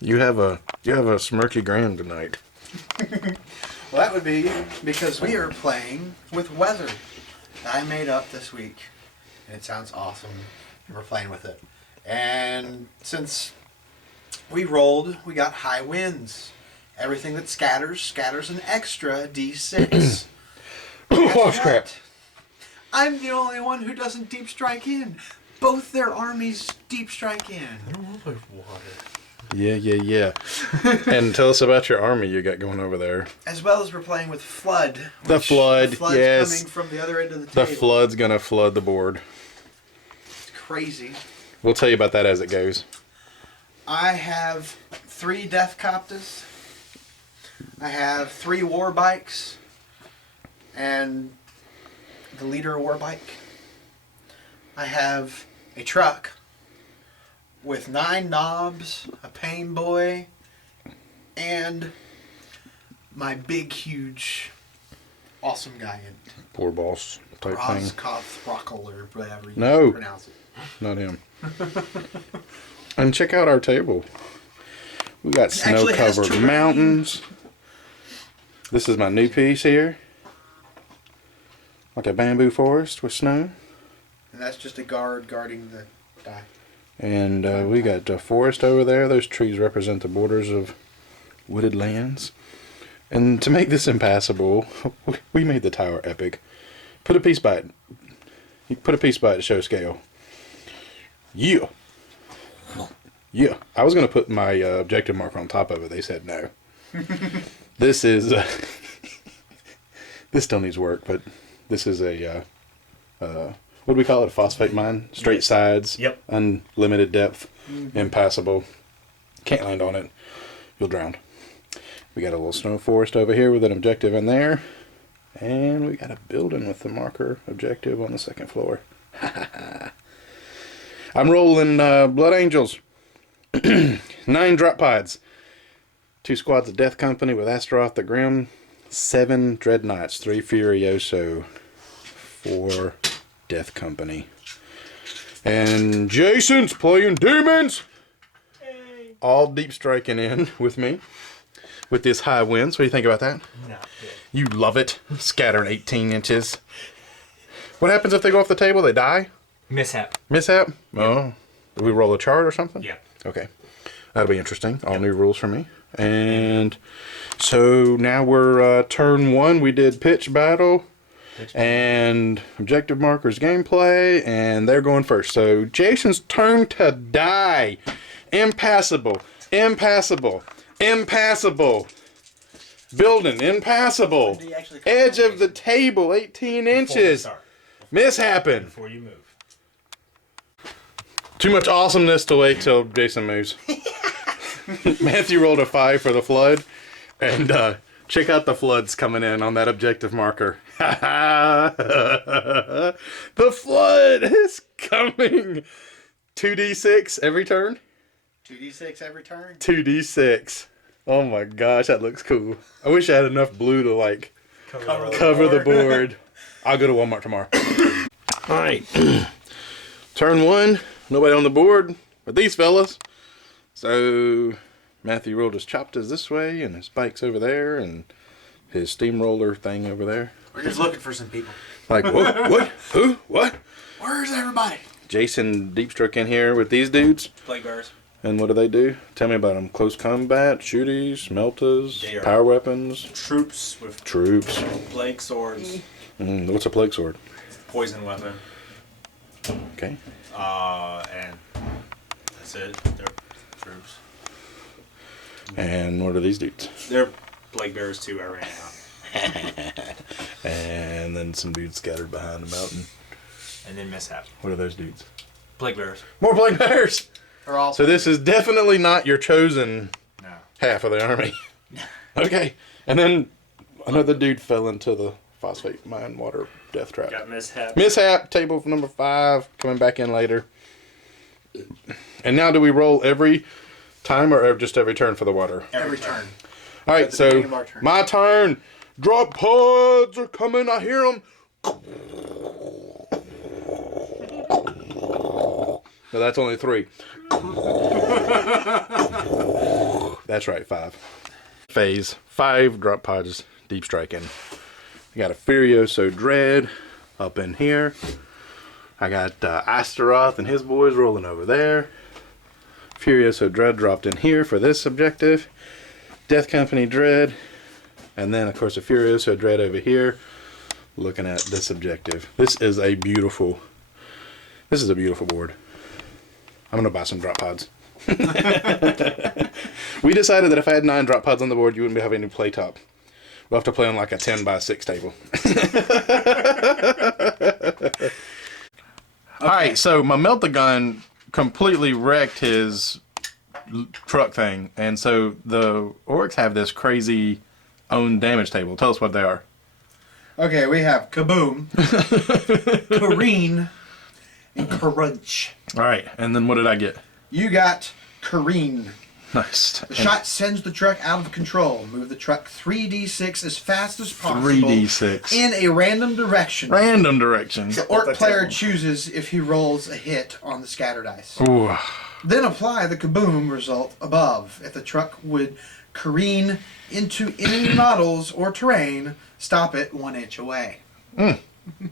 You have a smirky grin tonight. Well, that would be because we are playing with weather that I made up this week. And it sounds awesome. We're playing with it. And since we rolled, we got high winds. Everything that scatters an extra D6. Oh, crap. I'm the only one who doesn't deep strike in. Both their armies deep strike in. I don't want to play with water. Yeah. And tell us about your army you got going over there. As well as we're playing with flood. The flood, flood's yes. coming from the other end of the The table. flood's gonna flood the board. It's crazy. We'll tell you about that as it goes. I have 3 Death Coptas. I have 3 War Bikes. And the leader War Bike. I have a truck with 9 knobs, a pain boy, and my big, huge, awesome guy in it. Poor boss type thing. Roscoff Rockle or whatever you No. pronounce it. Not him. And check out our table. We got actually has snow-covered terrain. mountains. This is my new piece here. Like a bamboo forest with snow. And that's just a guard guarding the die. And we got a forest over there. Those trees represent the borders of wooded lands. And to make this impassable, we made the tower epic. Put a piece by it. You put a piece by it to show scale. Yeah. I was going to put my objective marker on top of it. They said no. This is... this still needs work, but this is a... what do we call it? A phosphate mine? Straight sides. Yep. Unlimited depth. Impassable. Can't land on it. You'll drown. We got a little snow forest over here with an objective in there. And we got a building with the marker objective on the second floor. I'm rolling Blood Angels. 9 drop pods. 2 squads of Death Company with Astaroth the Grim. 7 Dreadnoughts. 3 Furioso. 4 Death Company. And Jason's playing Demons. Hey. All deep striking in with me. With this high winds. What do you think about that? Not good. You love it. Scattering 18 inches. What happens if they go off the table? They die? Mishap. Mishap? Oh. Do we roll a chart or something? Yeah. Okay. That'll be interesting. All new rules for me. And so now we're turn 1. We did pitch battle. And objective markers gameplay. And they're going first. So Jason's turn to die. Impassable. Impassable. Impassable. Building. Impassable. When do you actually come Edge back? of the table. 18 inches. Mishappen. Before you move. Too much awesomeness to wait till Jason moves. Matthew rolled a 5 for the flood. And check out the floods coming in on that objective marker. The flood is coming. 2d6 every turn. 2d6 every turn. 2d6. Oh my gosh, that looks cool. I wish I had enough blue to like Cover the board. I'll go to Walmart tomorrow. Alright. Turn 1. Nobody on the board but these fellas. So Matthew rolled his choptas this way and his bike's over there and his steamroller thing over there. We're just looking for some people. Like, what? Who? What? Where's everybody? Jason deep struck in here with these dudes. Plague bears. And what do? Tell me about them. Close combat, shooties, meltas, They are- power weapons, Troops with troops. plague swords. What's a plague sword? Poison weapon. Okay. And that's it. They're troops. And what are these dudes? They're plague bears too. I ran out. And then some dudes scattered behind the mountain. And then mishap. What are those dudes? Plague bears. More plague bears! They're all. So this is definitely not your chosen No. half of the army. Okay. And then another dude fell into the phosphate mine water death trap. Got mishap. Mishap, table number 5, coming back in later. And now do we roll every time or just every turn for the water? every turn. All right, the so beginning of our turn. my turn. Drop pods are coming. I hear them. No, that's only 3. That's right, 5. Phase 5 drop pods, deep striking. I got a Furioso Dread up in here. I got Astaroth and his boys rolling over there. Furioso Dread dropped in here for this objective. Death Company Dread. And then, of course, a Furioso Dread over here looking at this objective. This is a beautiful board. I'm going to buy some drop pods. We decided that if I had 9 drop pods on the board, you wouldn't be having to play top. We'll have to play on like a 10x6 table. Alright, so my Melt-A-Gun completely wrecked his truck thing. And so the Orks have this crazy own damage table. Tell us what they are. Okay, we have Kaboom, Kareen, and Crunch. Alright, and then what did I get? You got Kareen. Nice. The shot sends the truck out of control. Move the truck 3d6 as fast as possible. 3d6. In a random direction. Random direction. The Orc player chooses if he rolls a hit on the scatter dice. Ooh. Then apply the Kaboom result above. If the truck would careen into enemy models or terrain, stop it 1 inch away. Mm. And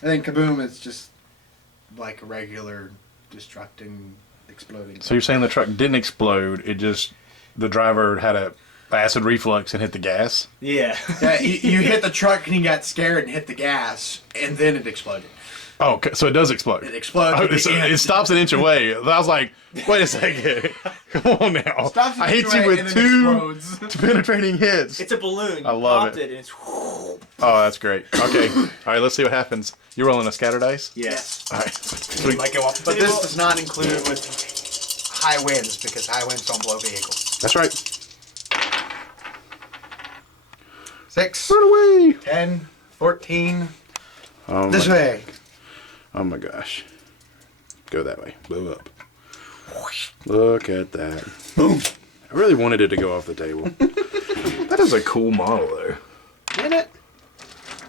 then Kaboom is just like a regular destructing, exploding. So you're saying the truck didn't explode, it just, the driver had a acid reflux and hit the gas? Yeah. Yeah, you hit the truck and he got scared and hit the gas, and then it exploded. Oh, okay, so it does explode. It explodes. Oh, at the so end. it stops an inch away. I was like, wait a second. Come on now. Stops an I hit inch you away with and then 2 explodes. penetrating hits. It's a balloon. You I love popped it. and it's... Oh, that's great. Okay. All right, let's see what happens. You're rolling a scatter dice? Yes. All right. Sweet. Like go off the But table. this does not include with high winds, because high winds don't blow vehicles. That's right. 6, Run away. 10, 14. Oh This my, way. oh my gosh. Go that way. Blow up. Look at that. Boom. I really wanted it to go off the table. That is a cool model, though. Isn't it?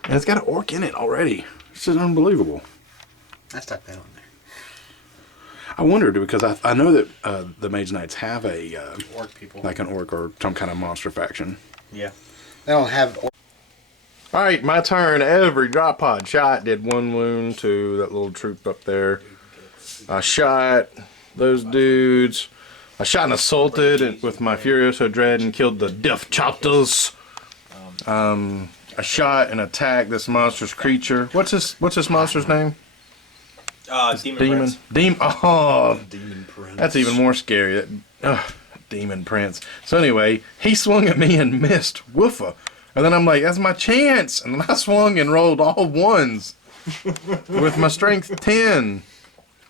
And it's got an orc in it already. It's just unbelievable. I stuck that on there. I wondered because I know that the Mage Knights have a Orc people. like an orc or some kind of monster faction. Yeah. They don't have. All right, my turn. Every drop pod shot did 1 wound to that little troop up there. I shot those dudes. I shot and assaulted with my Furioso Dread and killed the Death Choppers. I shot and attacked this monstrous creature. What's this monster's name? Demon. Oh, Demon Prince. that's even more scary. Demon Prince. So anyway, he swung at me and missed. Woofa. And then I'm like, that's my chance. And then I swung and rolled all 1s with my strength 10.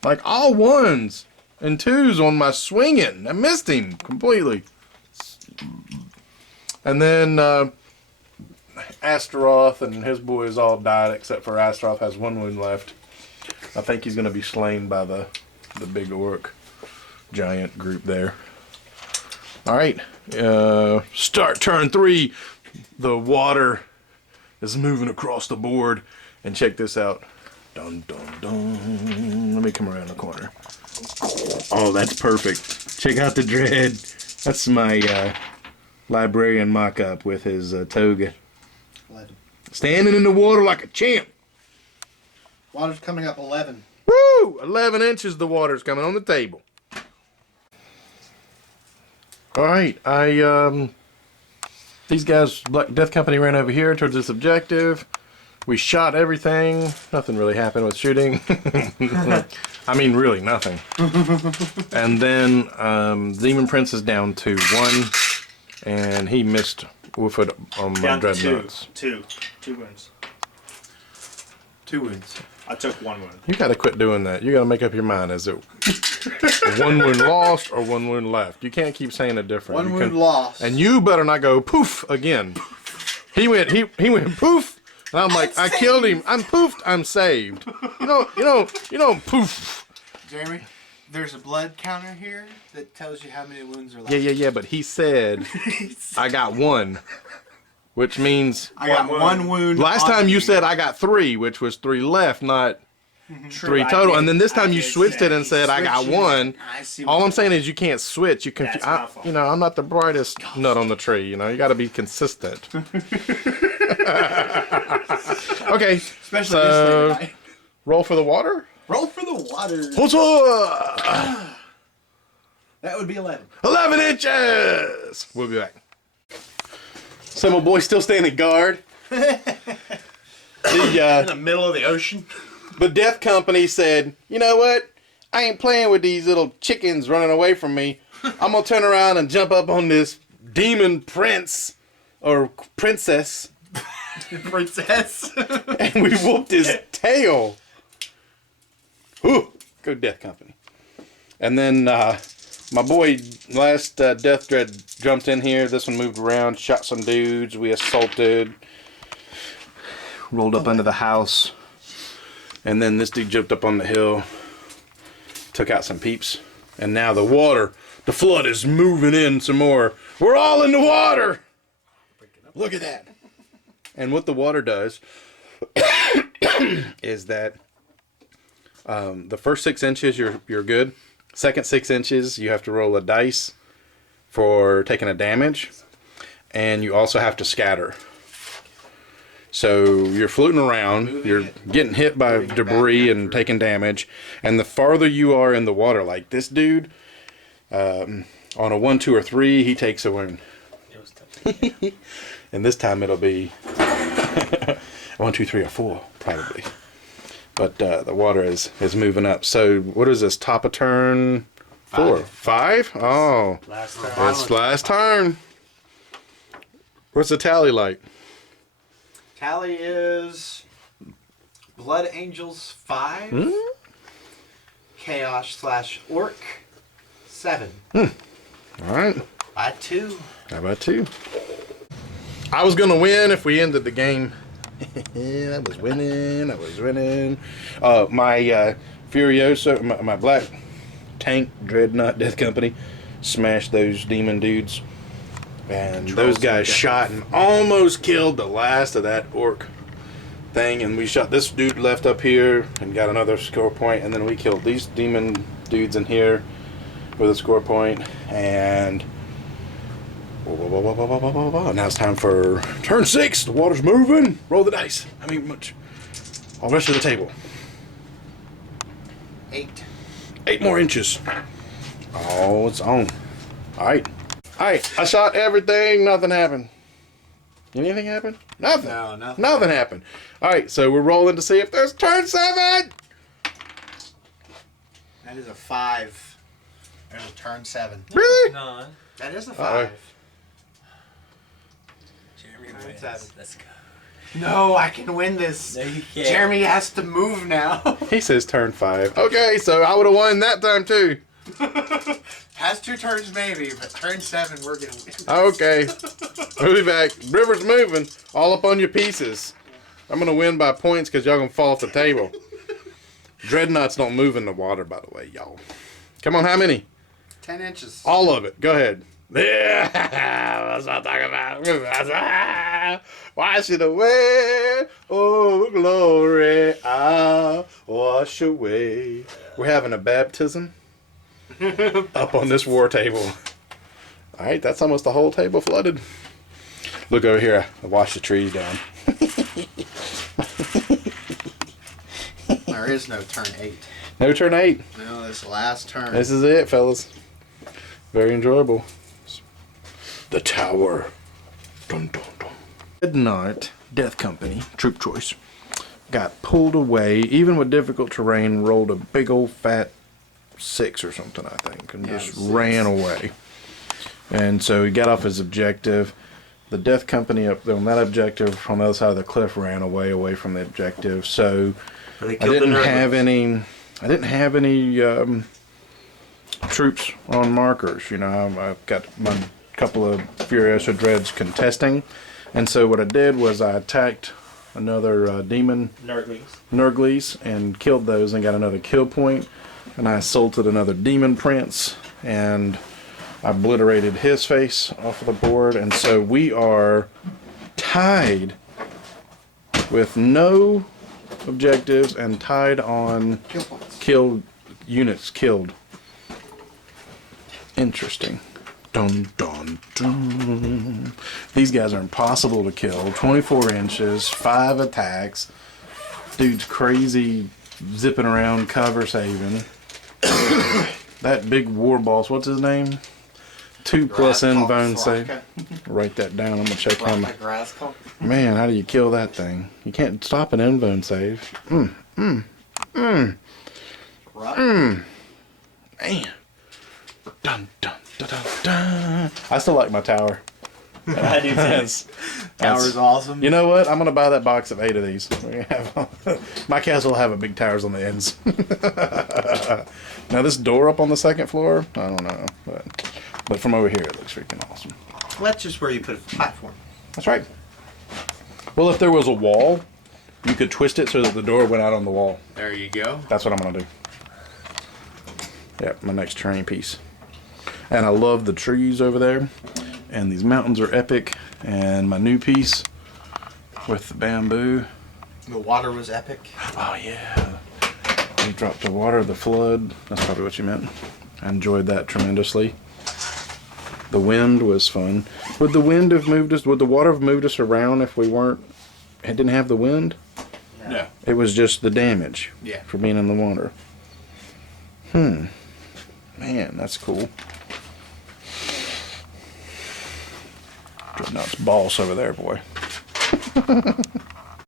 Like all 1s and 2s on my swinging. I missed him completely. And then Astaroth and his boys all died except for Astaroth has 1 wound left. I think he's going to be slain by the big orc giant group there. All right, start turn 3. The water is moving across the board, and check this out. Dun dun dun. Let me come around the corner. Oh, that's perfect. Check out the dread. That's my librarian mock-up with his toga. 11. Standing in the water like a champ. Water's coming up 11. Woo! 11 inches the water's coming on the table. Alright, these guys, Black Death Company, ran over here towards this objective. We shot everything. Nothing really happened with shooting. I mean, really nothing. And then Demon Prince is down to 1, and he missed Wooford on my Down to dreadnoughts. 2 wounds. 2 wounds. I took 1 wound. You gotta quit doing that. You gotta make up your mind. Is it 1 wound lost or 1 wound left? You can't keep saying it different. 1 You wound can- lost. And you better not go poof again. He went poof, and I'm like, I killed him. I'm poofed. I'm saved. You don't poof. Jeremy, there's a blood counter here that tells you how many wounds are left. Yeah. But he said I got 1, which means I got 1 wound. last on time you me. said I got 3, which was 3 left, not 3 I total. did. And then this time I you did switched it and say said, I got switching. 1. I see. All I'm saying is you can't switch. You That's my fault. You know, I'm not the brightest nut on the tree. You know, you got to be consistent. Okay, Especially so this late at night. roll for the water. Roll for the water. What's up? That would be 11. 11 inches. We'll be back. So my boy's still standing guard. In the middle of the ocean. The death company said, you know what? I ain't playing with these little chickens running away from me. I'm going to turn around and jump up on this demon prince or princess. Princess. And we whooped his tail. Whew. Go death company. And then my boy, last Death Dread jumped in here. This one moved around, shot some dudes. We assaulted. Rolled up under the house. And then this dude jumped up on the hill. Took out some peeps. And now the water, the flood is moving in some more. We're all in the water. Look at that. And what the water does is that the first 6 inches you're good. Second 6 inches you have to roll a dice for taking a damage, and you also have to scatter. So you're floating around, you're getting hit by debris and taking damage, and the farther you are in the water, like this dude, on a 1, 2, or 3, he takes a wound. And this time it'll be 1, 2, 3, or 4, probably. But the water is moving up. So what is this? Top of turn 4? 5? Oh, Last time. it's last turn. What's the tally like? Tally is Blood Angels 5. Chaos / Orc 7. All right. I 2. How about 2? I was going to win if we ended the game. I was winning. My Furioso, my black tank dreadnought death company smashed those demon dudes. And those guys shot and almost killed the last of that orc thing. And we shot this dude left up here and got another score point. And then we killed these demon dudes in here with a score point. And now it's time for turn 6. The water's moving. Roll the dice. I mean, much. All the rest of the table. 8. 8 more inches. Oh, it's on. All right. I shot everything. Nothing happened. Anything happened? Nothing. No, nothing. Nothing happened. All right, so we're rolling to see if there's turn 7. That is a 5. There's a turn 7. Really? None. That is a Uh-oh. 5. Jeremy Turn wins. 7. Let's go. No, I can win this. No, you can't. Jeremy has to move now. He says turn 5. Okay, so I would have won that time too. Has 2 turns maybe, but turn 7 we're gonna win. Okay. We'll be back. River's moving. All up on your pieces. I'm going to win by points because y'all going to fall off the table. Dreadnoughts don't move in the water, by the way, y'all. Come on, how many? 10 inches. All of it. Go ahead. Yeah, that's what I'm talking about. Wash it away. Oh, glory. I'll wash away. We're having a baptism up on this war table. All right, that's almost the whole table flooded. Look over here. I washed the trees down. There is no turn 8. No turn 8. No, this last turn. This is it, fellas. Very enjoyable. The Tower. Dun, dun, dun. Midnight Death Company, troop choice, got pulled away, even with difficult terrain, rolled a big old fat 6 or something, I think, and Yeah, just 6. ran away. And so he got off his objective. The Death Company up there on that objective on the other side of the cliff ran away from the objective. So I didn't have any troops on markers. You know, I've got my couple of Furiosa Dreads contesting, and so what I did was I attacked another demon Nurglies and killed those and got another kill point, and I assaulted another demon prince and I obliterated his face off of the board, and so we are tied with no objectives and tied on Kill points. kill units killed. Interesting. Dun, dun, dun. These guys are impossible to kill. 24 inches, 5 attacks. Dude's crazy, zipping around, cover saving. That big war boss, what's his name? 2+ invuln save. Write that down. I'm gonna check on my. Man, how do you kill that thing? You can't stop an invuln save. Man. Dun, dun, dun, dun, dun. I still like my tower. I do too. Tower's awesome. You know what? I'm gonna buy that box of 8 of these. My castle will have a big towers on the ends. Now this door up on the 2nd floor, I don't know, but from over here it looks freaking awesome. Well, that's just where you put a platform. That's right. Well, if there was a wall, you could twist it so that the door went out on the wall. There you go. That's what I'm gonna do. Yep, my next terrain piece. And I love the trees over there. And these mountains are epic. And my new piece with the bamboo. The water was epic. Oh yeah. We dropped the water, the flood. That's probably what you meant. I enjoyed that tremendously. The wind was fun. Would the wind have moved us? Would the water have moved us around if we weren't? It didn't have the wind. No. It was just the damage. Yeah. For being in the water. Man, that's cool. Dreadnought's boss over there, boy.